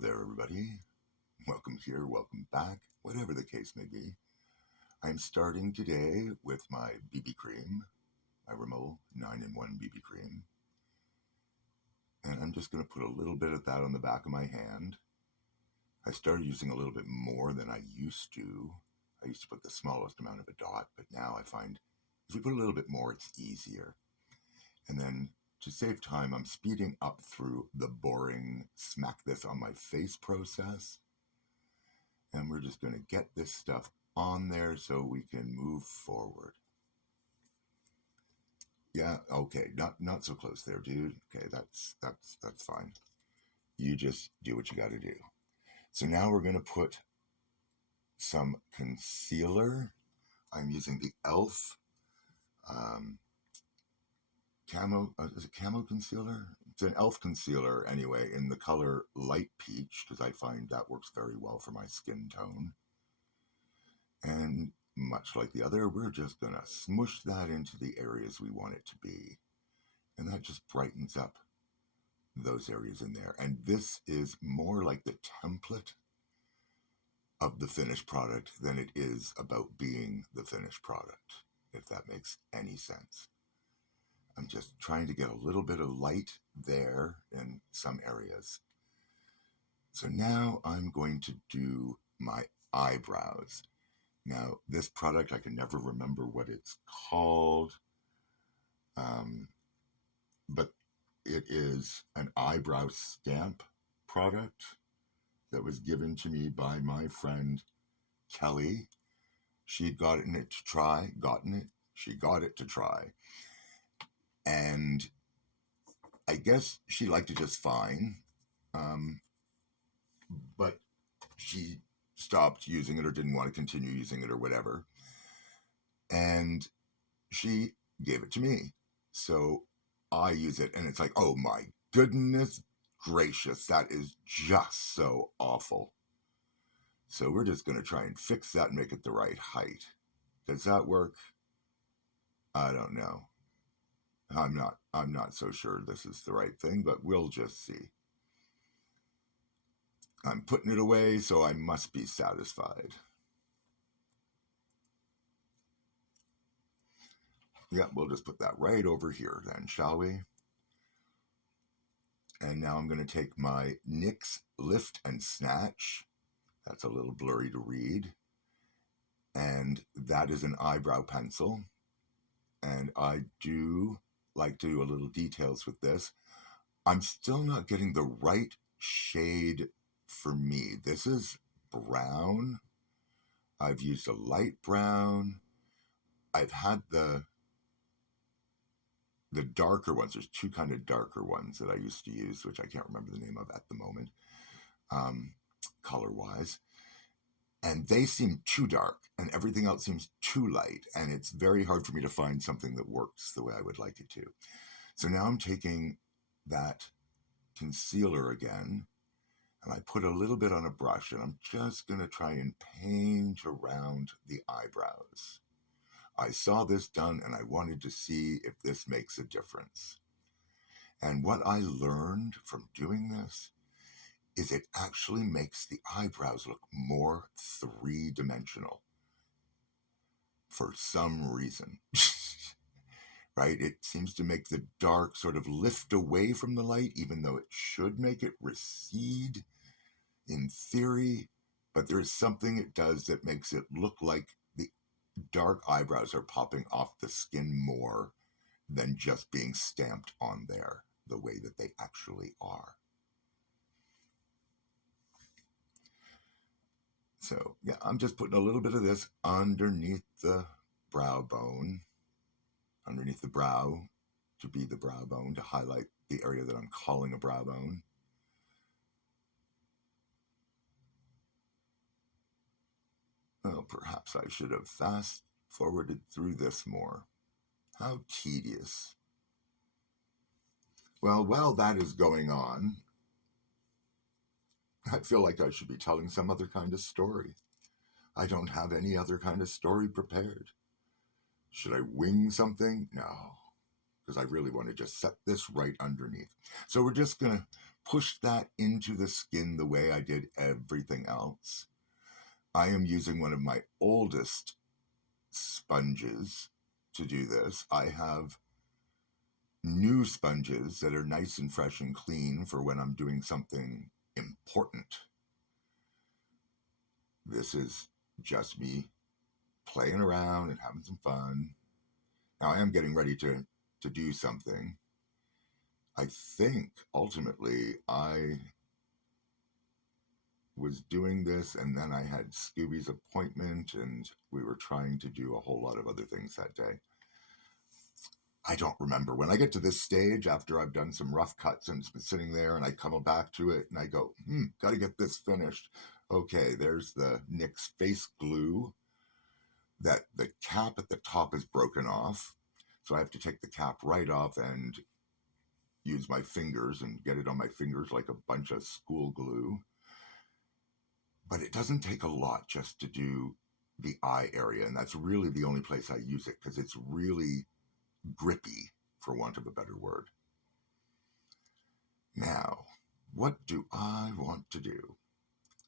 there, everybody. Welcome here, welcome back, whatever the case may be. I'm starting today with my BB cream, my Rimmel 9-in-1 BB cream. And I'm just going to put a little bit of that on the back of my hand. I started using a little bit more than I used to. I used to put the smallest amount of a dot, but now I find if you put a little bit more, it's easier. And then to save time, I'm speeding up through the boring smack this on my face process. And we're just going to get this stuff on there so we can move forward. Yeah, okay, not so close there, dude. Okay, that's fine. You just do what you got to do. So now we're going to put some concealer. I'm using the e.l.f. Camo, is it camo concealer? It's an e.l.f. concealer anyway, in the color light peach, because I find that works very well for my skin tone. And much like the other, we're just going to smush that into the areas we want it to be. And that just brightens up those areas in there. And this is more like the template of the finished product than it is about being the finished product, if that makes any sense. I'm just trying to get a little bit of light there in some areas. So now I'm going to do my eyebrows. Now, this product, I can never remember what it's called, but it is an eyebrow stamp product that was given to me by my friend Kelly. She'd gotten it to try, she got it to try. And I guess she liked it just fine, but she stopped using it or didn't want to continue using it or whatever. And she gave it to me. So I use it and it's like, oh my goodness gracious, that is just so awful. So we're just going to try and fix that and make it the right height. Does that work? I don't know. I'm not so sure this is the right thing, but we'll just see. I'm putting it away, so I must be satisfied. Yeah, we'll just put that right over here then, shall we? And now I'm going to take my NYX Lift and Snatch. That's a little blurry to read. And that is an eyebrow pencil. And I do like to do a little details with this. I'm still not getting the right shade for me. This is brown. I've used a light brown. I've had the darker ones. There's two kind of darker ones that I used to use, which I can't remember the name of at the moment, color-wise. And they seem too dark, and everything else seems too light, and it's very hard for me to find something that works the way I would like it to. So now I'm taking that concealer again, and I put a little bit on a brush, and I'm just going to try and paint around the eyebrows. I saw this done, and I wanted to see if this makes a difference. And what I learned from doing this is it actually makes the eyebrows look more three-dimensional for some reason. Right? It seems to make the dark sort of lift away from the light, even though it should make it recede in theory. But there's something it does that makes it look like the dark eyebrows are popping off the skin more than just being stamped on there the way that they actually are. So yeah, I'm just putting a little bit of this underneath the brow bone, underneath the brow, to be the brow bone, to highlight the area that I'm calling a brow bone. Well, perhaps I should have fast forwarded through this more. How tedious. Well, while that is going on, I feel like I should be telling some other kind of story. I don't have any other kind of story prepared. Should I wing something? No, because I really want to just set this right underneath. So we're just going to pushed that into the skin the way I did everything else. I am using one of my oldest sponges to do this. I have new sponges that are nice and fresh and clean for when I'm doing something important. This is just me playing around and having some fun. Now I am getting ready to do something. I think ultimately I was doing this and then I had Scooby's appointment and we were trying to do a whole lot of other things that day. I don't remember. When I get to this stage, after I've done some rough cuts and it's been sitting there and I come back to it and I go, got to get this finished. Okay, there's the NYX face glue that the cap at the top is broken off. So I have to take the cap right off and use my fingers and get it on my fingers like a bunch of school glue. But it doesn't take a lot just to do the eye area. And that's really the only place I use it because it's really grippy, for want of a better word. Now, what do I want to do?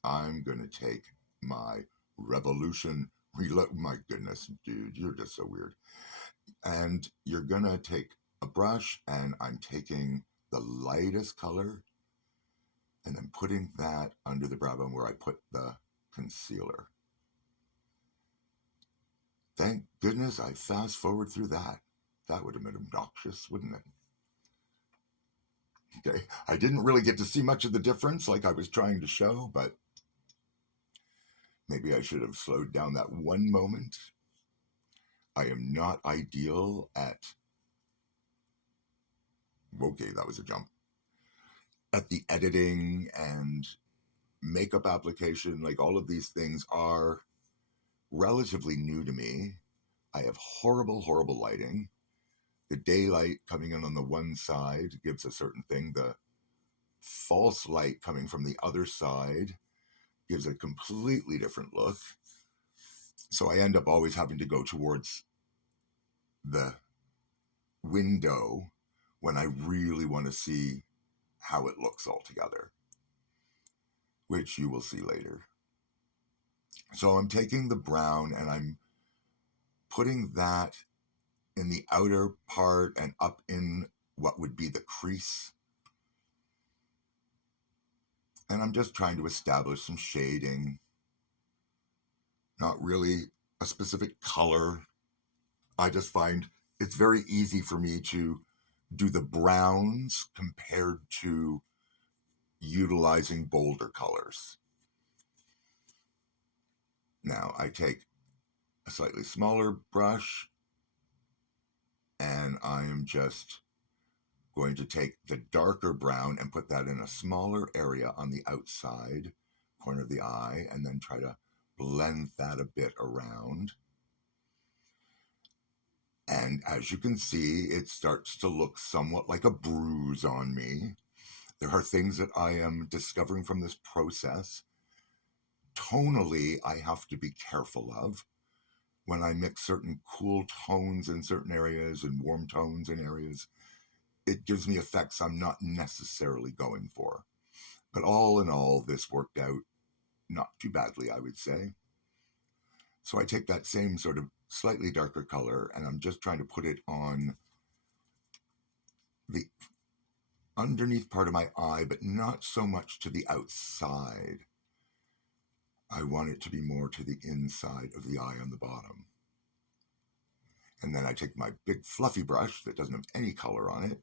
I'm going to take my Revolution Reload. My goodness, dude, you're just so weird. And you're going to take a brush, and I'm taking the lightest color and then putting that under the brow bone where I put the concealer. Thank goodness I fast forward through that. That would have been obnoxious, wouldn't it? Okay, I didn't really get to see much of the difference like I was trying to show, but maybe I should have slowed down that one moment. I am not ideal at, okay, that was a jump, at the editing and makeup application. Like all of these things are relatively new to me. I have horrible, horrible lighting. The daylight coming in on the one side gives a certain thing. The false light coming from the other side gives a completely different look. So I end up always having to go towards the window when I really want to see how it looks all together, which you will see later. So I'm taking the brown and I'm putting that in the outer part and up in what would be the crease. And I'm just trying to establish some shading, not really a specific color. I just find it's very easy for me to do the browns compared to utilizing bolder colors. Now I take a slightly smaller brush and I am just going to take the darker brown and put that in a smaller area on the outside corner of the eye and then try to blend that a bit around. And as you can see, it starts to look somewhat like a bruise on me. There are things that I am discovering from this process. Tonally, I have to be careful of. When I mix certain cool tones in certain areas and warm tones in areas, it gives me effects I'm not necessarily going for. But all in all, this worked out not too badly, I would say. So I take that same sort of slightly darker color and I'm just trying to put it on the underneath part of my eye, but not so much to the outside. I want it to be more to the inside of the eye on the bottom. And then I take my big fluffy brush that doesn't have any color on it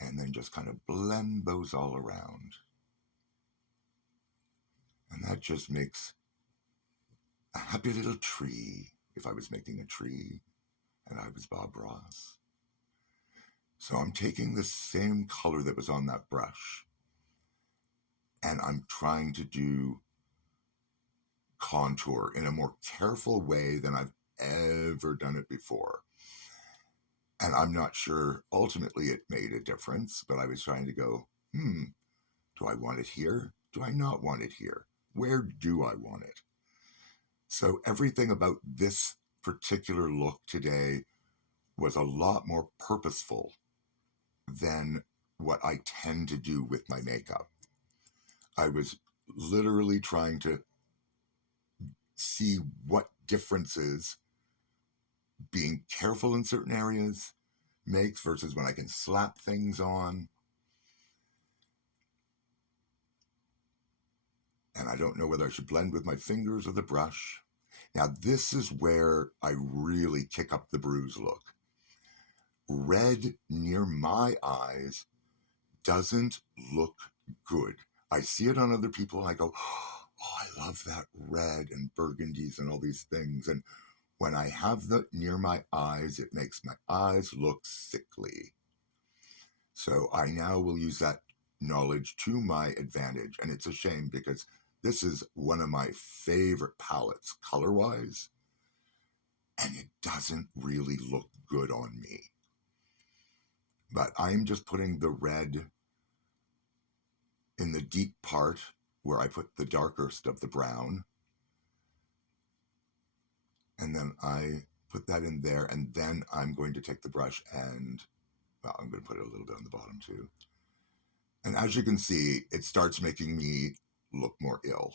and then just kind of blend those all around. And that just makes a happy little tree if I was making a tree and I was Bob Ross. So I'm taking the same color that was on that brush and I'm trying to do contour in a more careful way than I've ever done it before. And I'm not sure ultimately it made a difference, but I was trying to go, do I want it here? Do I not want it here? Where do I want it? So everything about this particular look today was a lot more purposeful than what I tend to do with my makeup. I was literally trying to see what differences being careful in certain areas makes versus when I can slap things on. And I don't know whether I should blend with my fingers or the brush. Now, this is where I really kick up the bruise look. Red near my eyes doesn't look good. I see it on other people and I go, oh, I love that red and burgundies and all these things. And when I have that near my eyes, it makes my eyes look sickly. So I now will use that knowledge to my advantage. And it's a shame because this is one of my favorite palettes color-wise, and it doesn't really look good on me. But I'm just putting the red in the deep part where I put the darkest of the brown. And then I put that in there, and then I'm going to take the brush and, well, I'm going to put it a little bit on the bottom too. And as you can see, it starts making me look more ill.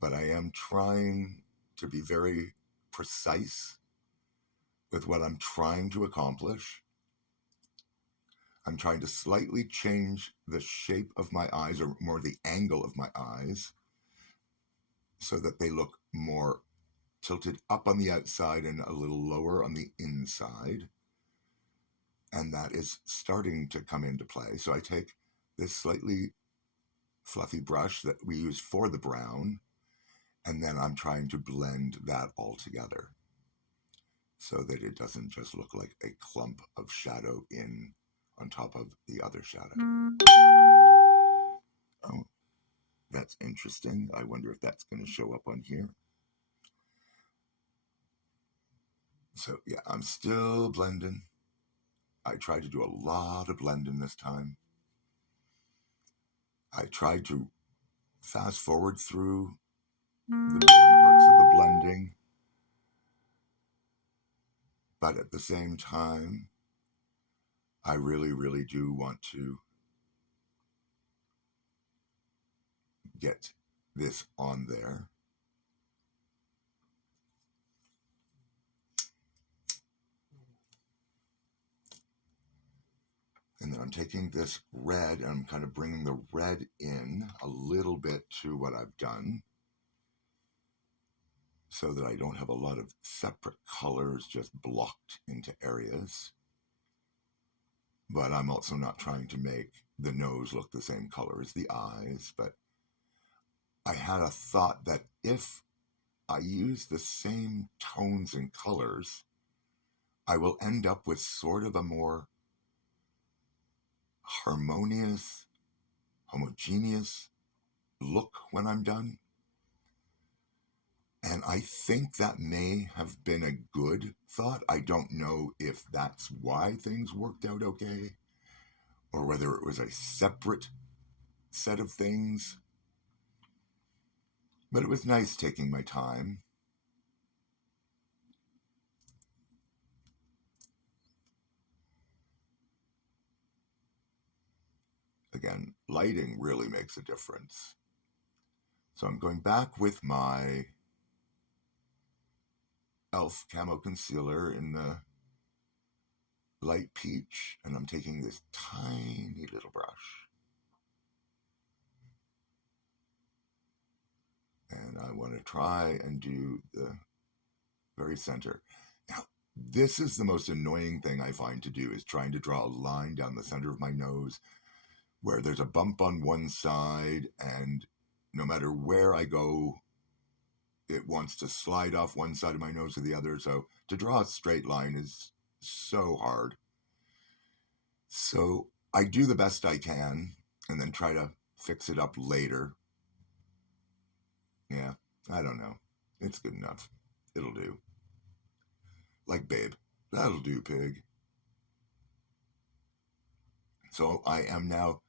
But I am trying to be very precise with what I'm trying to accomplish. I'm trying to slightly change the shape of my eyes, or more the angle of my eyes, so that they look more tilted up on the outside and a little lower on the inside. And that is starting to come into play. So I take this slightly fluffy brush that we use for the brown, and then I'm trying to blend that all together so that it doesn't just look like a clump of shadow in on top of the other shadow. Oh, that's interesting. I wonder if that's going to show up on here. So yeah, I'm still blending. I tried to do a lot of blending this time. I tried to fast forward through the boring parts of the blending, but at the same time, I really, really do want to get this on there. And then I'm taking this red and I'm kind of bringing the red in a little bit to what I've done so that I don't have a lot of separate colors just blocked into areas. But I'm also not trying to make the nose look the same color as the eyes. But I had a thought that if I use the same tones and colors, I will end up with sort of a more harmonious, homogeneous look when I'm done. And I think that may have been a good thought. I don't know if that's why things worked out okay, or whether it was a separate set of things. But it was nice taking my time. Again, lighting really makes a difference. So I'm going back with my e.l.f. Camo Concealer in the light peach, and I'm taking this tiny little brush. And I want to try and do the very center. Now, this is the most annoying thing I find to do, is trying to draw a line down the center of my nose where there's a bump on one side, and no matter where I go, it wants to slide off one side of my nose or the other. So to draw a straight line is so hard. So I do the best I can and then try to fix it up later. Yeah, I don't know. It's good enough. It'll do. Like, babe, that'll do, pig. So I am now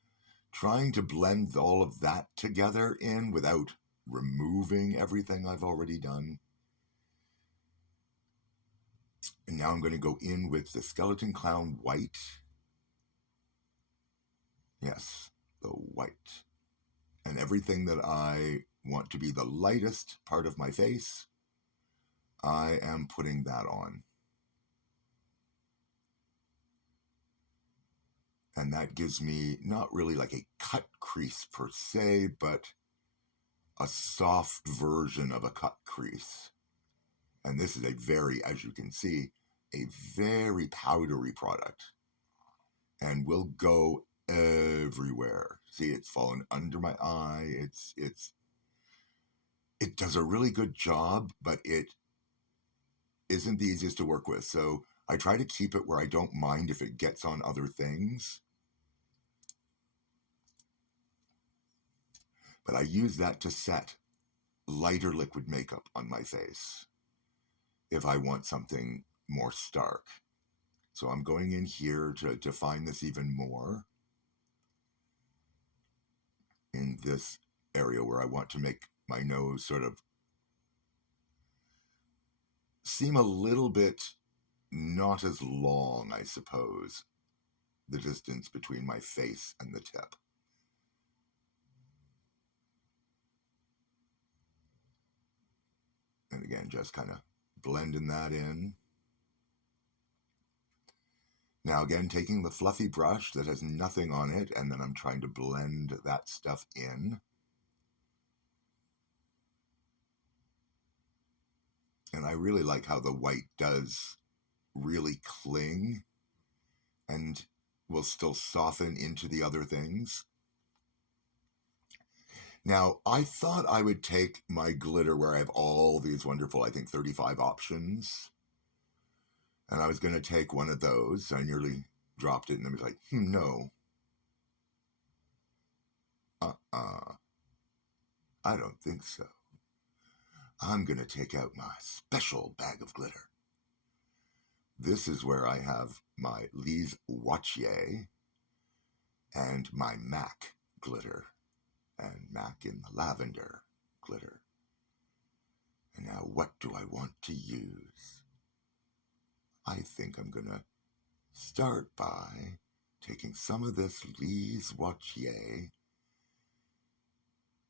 trying to blend all of that together in without removing everything I've already done. And now I'm going to go in with the Skeleton Clown white. Yes, the white. And everything that I want to be the lightest part of my face, I am putting that on. And that gives me not really like a cut crease per se, but a soft version of a cut crease. And this is a very, as you can see, a very powdery product and will go everywhere. See, it's fallen under my eye. It does a really good job, but it isn't the easiest to work with. So I try to keep it where I don't mind if it gets on other things. But I use that to set lighter liquid makeup on my face if I want something more stark. So I'm going in here to define this even more in this area where I want to make my nose sort of seem a little bit not as long, I suppose, the distance between my face and the tip. And again, just kind of blending that in. Now again, taking the fluffy brush that has nothing on it, and then I'm trying to blend that stuff in. And I really like how the white does really cling and will still soften into the other things. Now, I thought I would take my glitter where I have all these wonderful, I think 35 options. And I was going to take one of those. I nearly dropped it and I was like, no. I don't think so. I'm going to take out my special bag of glitter. This is where I have my Lise Wattier and my MAC glitter. And MAC in the lavender glitter. And now what do I want to use? I think I'm going to start by taking some of this Lise Wattier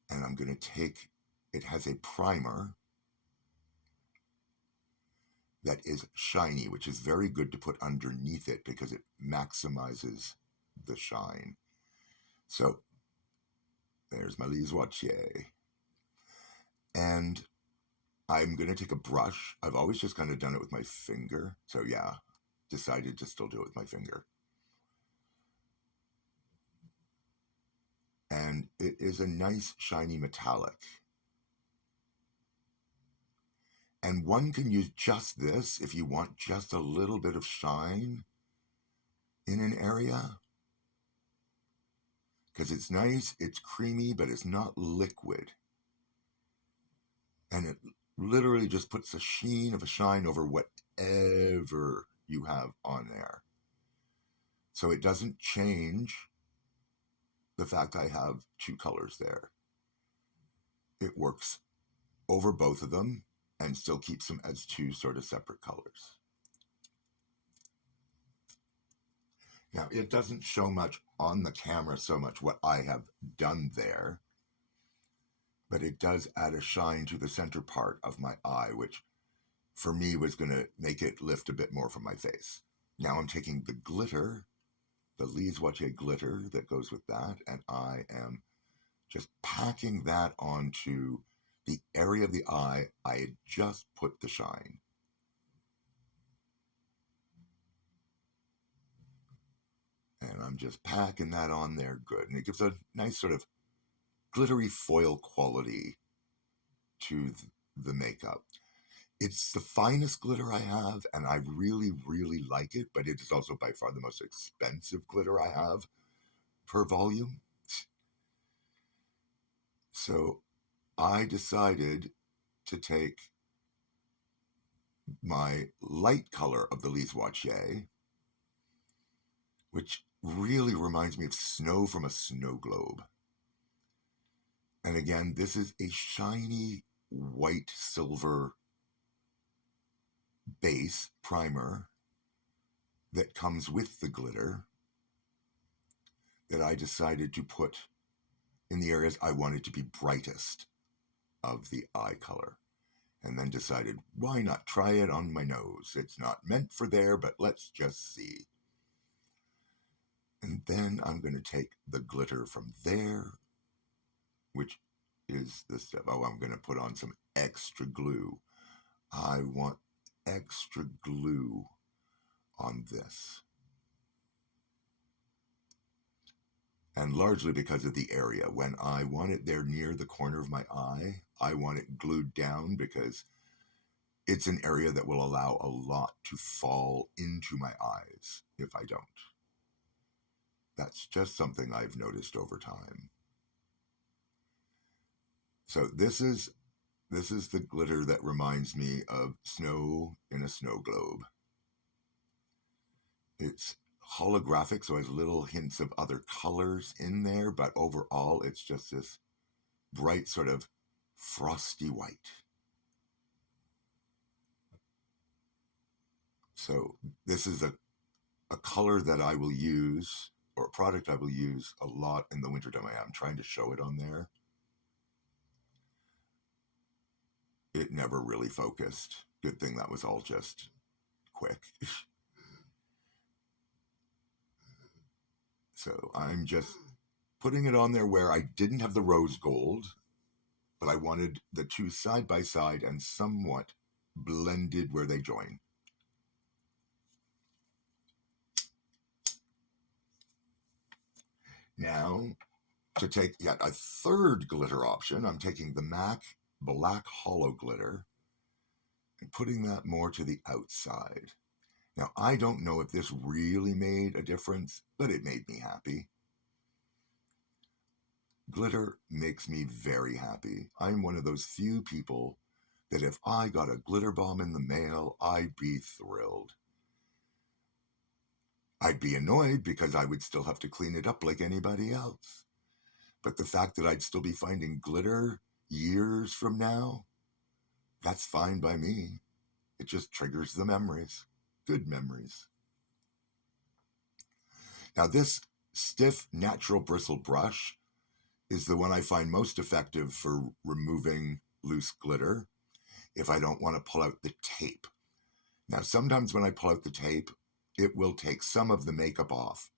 and I'm going to take, it has a primer that is shiny, which is very good to put underneath it because it maximizes the shine. So there's my Lise Wattier. And I'm going to take a brush. I've always just kind of done it with my finger. So yeah, decided to still do it with my finger. And it is a nice shiny metallic. And one can use just this if you want just a little bit of shine in an area. Because it's nice, it's creamy, but it's not liquid. And it literally just puts a sheen of a shine over whatever you have on there. So it doesn't change the fact I have two colors there. It works over both of them and still keeps them as two sort of separate colors. Now, it doesn't show much on the camera so much what I have done there, but it does add a shine to the center part of my eye, which for me was going to make it lift a bit more from my face. Now I'm taking the glitter, the Lise Wattier glitter that goes with that, and I am just packing that onto the area of the eye I had just put the shine. And I'm just packing that on there good. And it gives a nice sort of glittery foil quality to the makeup. It's the finest glitter I have, and I really, really like it, but it is also by far the most expensive glitter I have per volume. So I decided to take my light color of the Lise Wattier, which really reminds me of snow from a snow globe. And again, this is a shiny white silver base primer that comes with the glitter that I decided to put in the areas I wanted to be brightest of the eye color. And then decided, why not try it on my nose? It's not meant for there, but let's just see. And then I'm going to take the glitter from there, which is this stuff. Oh, I'm going to put on some extra glue. I want extra glue on this. And largely because of the area. When I want it there near the corner of my eye, I want it glued down because it's an area that will allow a lot to fall into my eyes if I don't. That's just something I've noticed over time. So this is the glitter that reminds me of snow in a snow globe. It's holographic, so it has little hints of other colors in there, but overall it's just this bright sort of frosty white. So this is a color that I will use, or a product I will use a lot in the wintertime. I'm trying to show it on there. It never really focused. Good thing that was all just quick. So I'm just putting it on there where I didn't have the rose gold, but I wanted the two side by side and somewhat blended where they join. Now, to take yet a third glitter option, I'm taking the MAC Black Hollow Glitter and putting that more to the outside. Now, I don't know if this really made a difference, but it made me happy. Glitter makes me very happy. I'm one of those few people that if I got a glitter bomb in the mail, I'd be thrilled. I'd be annoyed because I would still have to clean it up like anybody else. But the fact that I'd still be finding glitter years from now, that's fine by me. It just triggers the memories, good memories. Now, this stiff natural bristle brush is the one I find most effective for removing loose glitter if I don't want to pull out the tape. Now, sometimes when I pull out the tape, it will take some of the makeup off.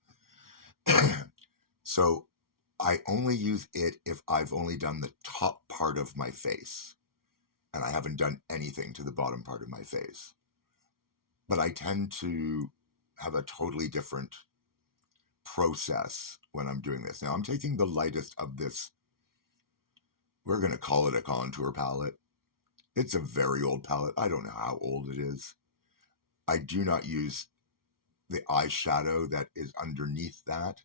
So I only use it if I've only done the top part of my face and I haven't done anything to the bottom part of my face. But I tend to have a totally different process when I'm doing this. Now I'm taking the lightest of this. We're going to call it a contour palette. It's a very old palette. I don't know how old it is. I do not use the eyeshadow that is underneath that.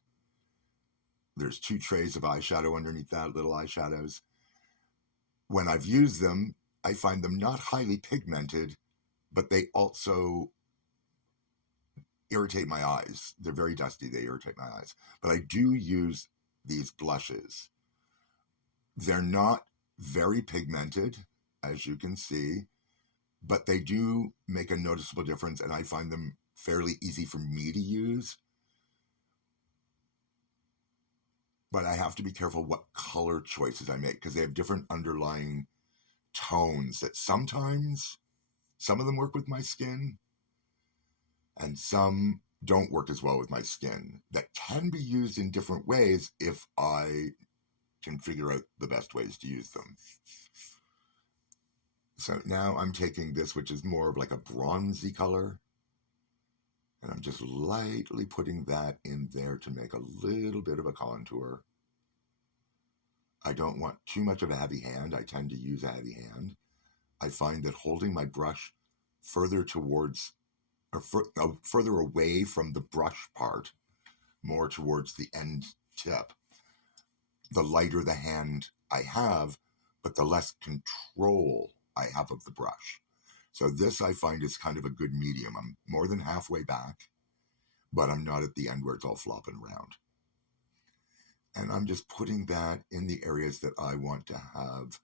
There's 2 trays of eyeshadow underneath that, little eyeshadows. When I've used them, I find them not highly pigmented, but they also irritate my eyes. They're very dusty. They irritate my eyes. But I do use these blushes. They're not very pigmented, as you can see, but they do make a noticeable difference, and I find them fairly easy for me to use. But I have to be careful what color choices I make because they have different underlying tones that sometimes some of them work with my skin and some don't work as well with my skin, that can be used in different ways if I can figure out the best ways to use them. So now I'm taking this, which is more of like a bronzy color, and I'm just lightly putting that in there to make a little bit of a contour. I don't want too much of a heavy hand. I tend to use a heavy hand. I find that holding my brush further towards or further away from the brush part, more towards the end tip, the lighter the hand I have, but the less control I have of the brush. So this I find is kind of a good medium. I'm more than halfway back, but I'm not at the end where it's all flopping around. And I'm just putting that in the areas that I want to have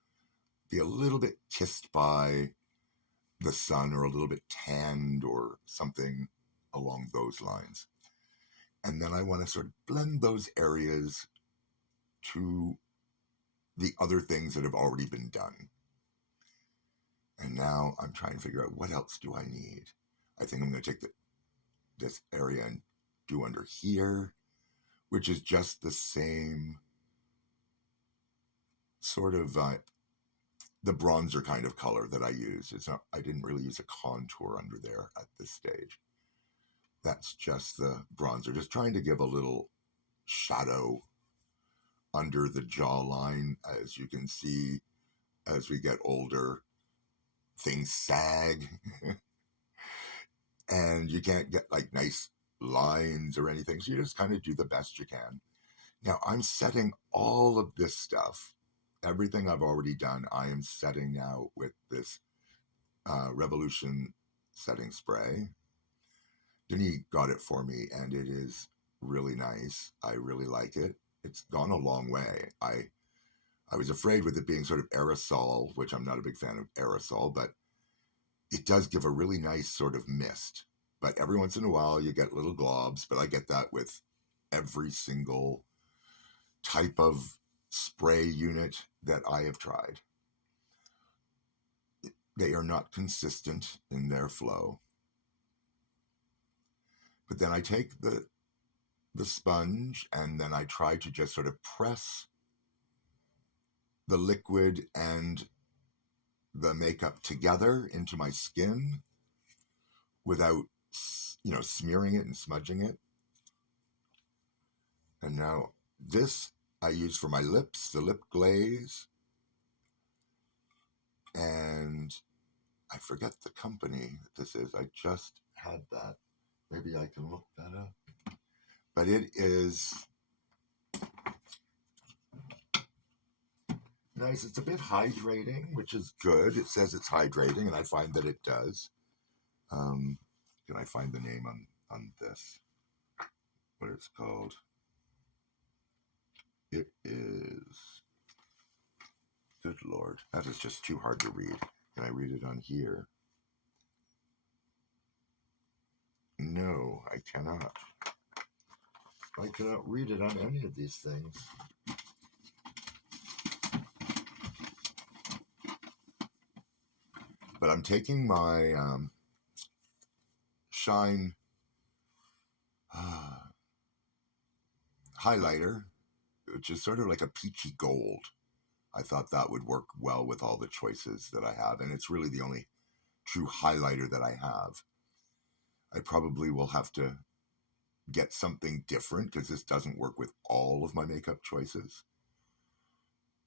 be a little bit kissed by the sun or a little bit tanned or something along those lines. And then I want to sort of blend those areas to the other things that have already been done. And now I'm trying to figure out what else do I need. I think I'm going to take this area and do under here, which is just the same sort of the bronzer kind of color that I use. It's not. I didn't really use a contour under there at this stage. That's just the bronzer, just trying to give a little shadow under the jawline. As you can see, as we get older, things sag and you can't get like nice lines or anything. So you just kind of do the best you can. Now I'm setting all of this stuff, everything I've already done, I am setting now with this Revolution setting spray. Denis got it for me and it is really nice. I really like it. It's gone a long way. I was afraid with it being sort of aerosol, which I'm not a big fan of aerosol, but it does give a really nice sort of mist. But every once in a while you get little globs, but I get that with every single type of spray unit that I have tried. They are not consistent in their flow. But then I take the sponge and then I try to just sort of press the liquid and the makeup together into my skin without, smearing it and smudging it. And now this I use for my lips, the lip glaze. And I forget the company that this is. I just had that. Maybe I can look that up. But it is nice. It's a bit hydrating, which is good. It says it's hydrating, and I find that it does. Can I find the name on this? What it's called? It is. Good Lord, that is just too hard to read. Can I read it on here? No, I cannot. I cannot read it on any of these things. But I'm taking my Shine highlighter, which is sort of like a peachy gold. I thought that would work well with all the choices that I have, and it's really the only true highlighter that I have. I probably will have to get something different because this doesn't work with all of my makeup choices.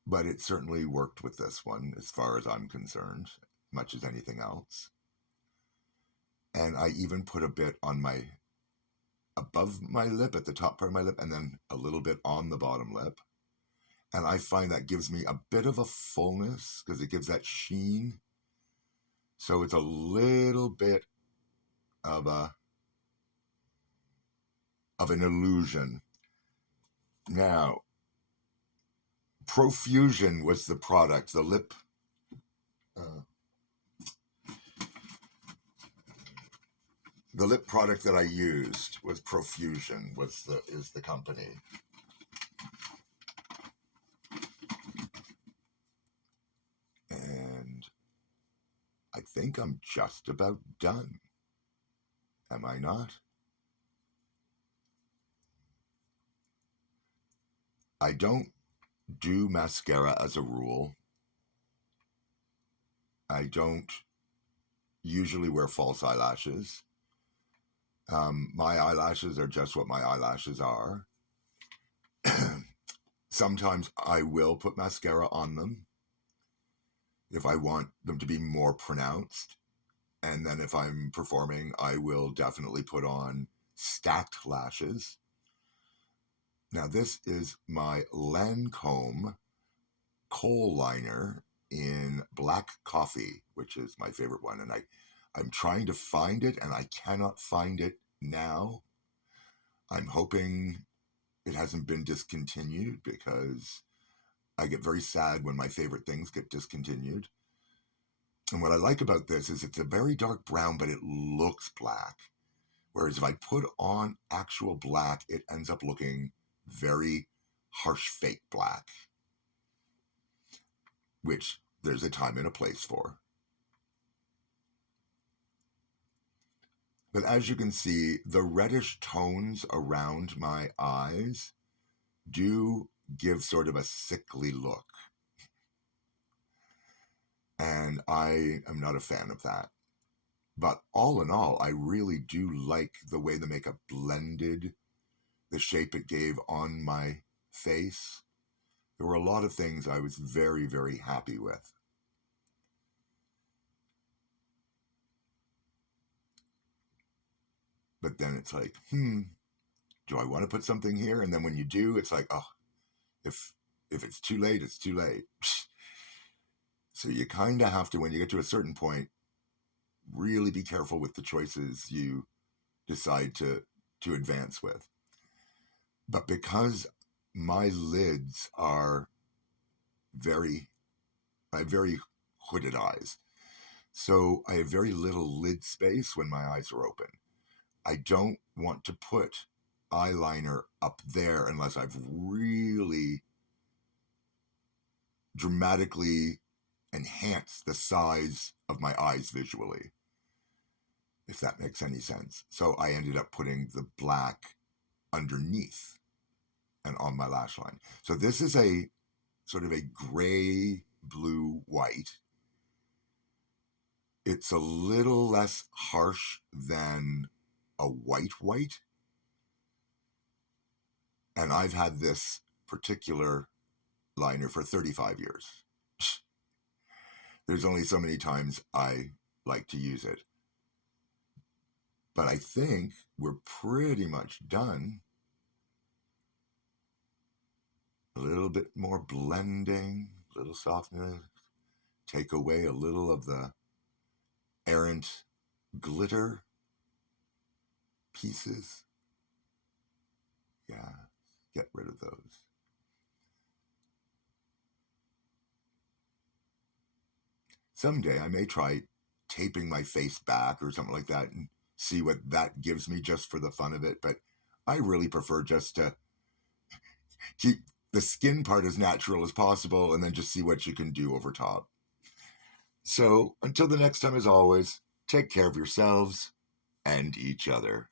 But it certainly worked with this one as far as I'm concerned, much as anything else. And I even put a bit on above my lip, at the top part of my lip, and then a little bit on the bottom lip. And I find that gives me a bit of a fullness because it gives that sheen. So it's a little bit of an illusion. Now, Profusion was the product, the lip. The lip product that I used was Profusion. Is the company. And I think I'm just about done. Am I not? I don't do mascara as a rule. I don't usually wear false eyelashes. My eyelashes are just what my eyelashes are. Sometimes I will put mascara on them if I want them to be more pronounced. And then if I'm performing, I will definitely put on stacked lashes. Now this is my Lancome kohl liner in black coffee, which is my favorite one. And I'm trying to find it and I cannot find it now. I'm hoping it hasn't been discontinued because I get very sad when my favorite things get discontinued. And what I like about this is it's a very dark brown, but it looks black. Whereas if I put on actual black, it ends up looking very harsh fake black, which there's a time and a place for. But as you can see, the reddish tones around my eyes do give sort of a sickly look. And I am not a fan of that. But all in all, I really do like the way the makeup blended, the shape it gave on my face. There were a lot of things I was very, very happy with. But then it's like, do I want to put something here? And then when you do, it's like, oh, if it's too late, it's too late. So you kind of have to, when you get to a certain point, really be careful with the choices you decide to advance with. But because my lids are I have very hooded eyes, so I have very little lid space when my eyes are open. I don't want to put eyeliner up there unless I've really dramatically enhanced the size of my eyes visually, if that makes any sense. So I ended up putting the black underneath and on my lash line. So this is a sort of a gray, blue, white. It's a little less harsh than a white. And I've had this particular liner for 35 years. There's only so many times I like to use it. But I think we're pretty much done. A little bit more blending, a little softness, take away a little of the errant glitter pieces. Yeah, get rid of those. Someday I may try taping my face back or something like that and see what that gives me just for the fun of it. But I really prefer just to keep the skin part as natural as possible and then just see what you can do over top. So until the next time, as always, take care of yourselves and each other.